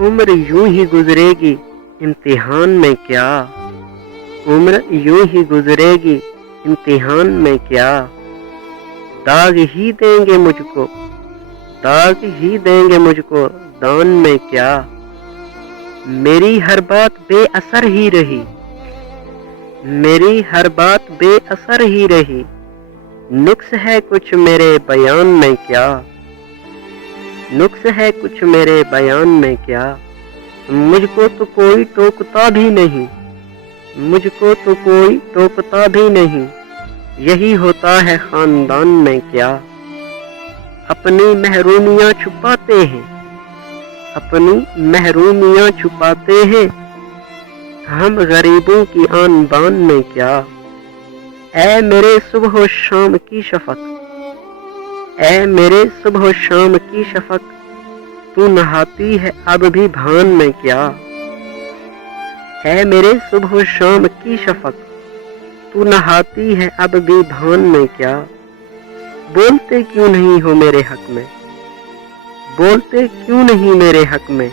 عمر یوں ہی گزرے گی امتحان میں کیا، عمر یوں ہی گزرے گی امتحان میں کیا، داغ ہی دیں گے مجھ کو، داغ ہی دیں گے مجھ کو دان میں کیا، میری ہر بات بے اثر ہی رہی، میری ہر بات بے اثر ہی رہی، نقص ہے کچھ میرے بیان میں کیا، نقص ہے کچھ میرے بیان میں کیا، مجھ کو تو کوئی ٹوکتا بھی نہیں، مجھ کو تو کوئی ٹوکتا بھی نہیں، یہی ہوتا ہے خاندان میں کیا، اپنی محرومیاں چھپاتے ہیں، اپنی محرومیاں چھپاتے ہیں، ہم غریبوں کی آن بان میں کیا، اے میرے صبح و شام کی شفق، اے میرے صبح و شام کی شفق، تو نہاتی ہے اب بھی بھان میں کیا، اے میرے صبح و شام کی شفق، تو نہاتی ہے اب بھی بھان میں کیا، بولتے کیوں نہیں ہو میرے حق میں، بولتے کیوں نہیں میرے حق میں،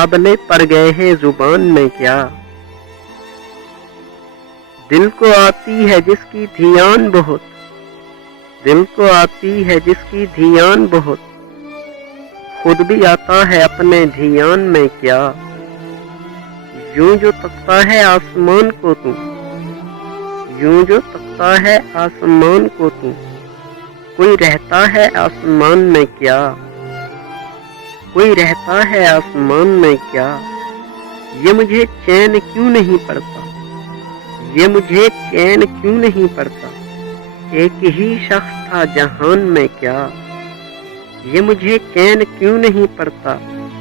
آبلے پڑ گئے ہیں زبان میں کیا، دل کو آتی ہے جس کی دھیان بہت، دل کو آتی ہے جس کی دھیان بہت، خود بھی آتا ہے اپنے دھیان میں کیا، یوں جو تکتا ہے آسمان کو تو، یوں جو تکتا ہے آسمان کو تو، کوئی رہتا ہے آسمان میں کیا، کوئی رہتا ہے آسمان میں کیا، یہ مجھے چین کیوں نہیں پڑتا، یہ مجھے چین کیوں نہیں پڑتا، ایک ہی شخص تھا جہان میں کیا، یہ مجھے چین کیوں نہیں پڑتا،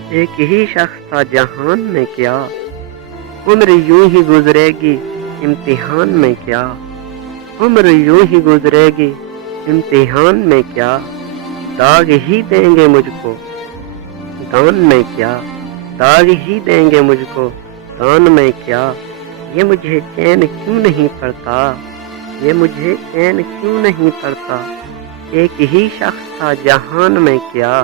ایک ہی شخص تھا جہان میں کیا، عمر یوں ہی گزرے گی امتحان میں کیا، عمر یوں ہی گزرے گی امتحان میں کیا، داغ ہی دیں گے مجھ کو دان میں کیا، داغ ہی دیں گے مجھ کو دان میں کیا، یہ مجھے چین کیوں نہیں پڑتا، یہ مجھے چین کیوں نہیں پڑتا، ایک ہی شخص تھا جہان میں کیا۔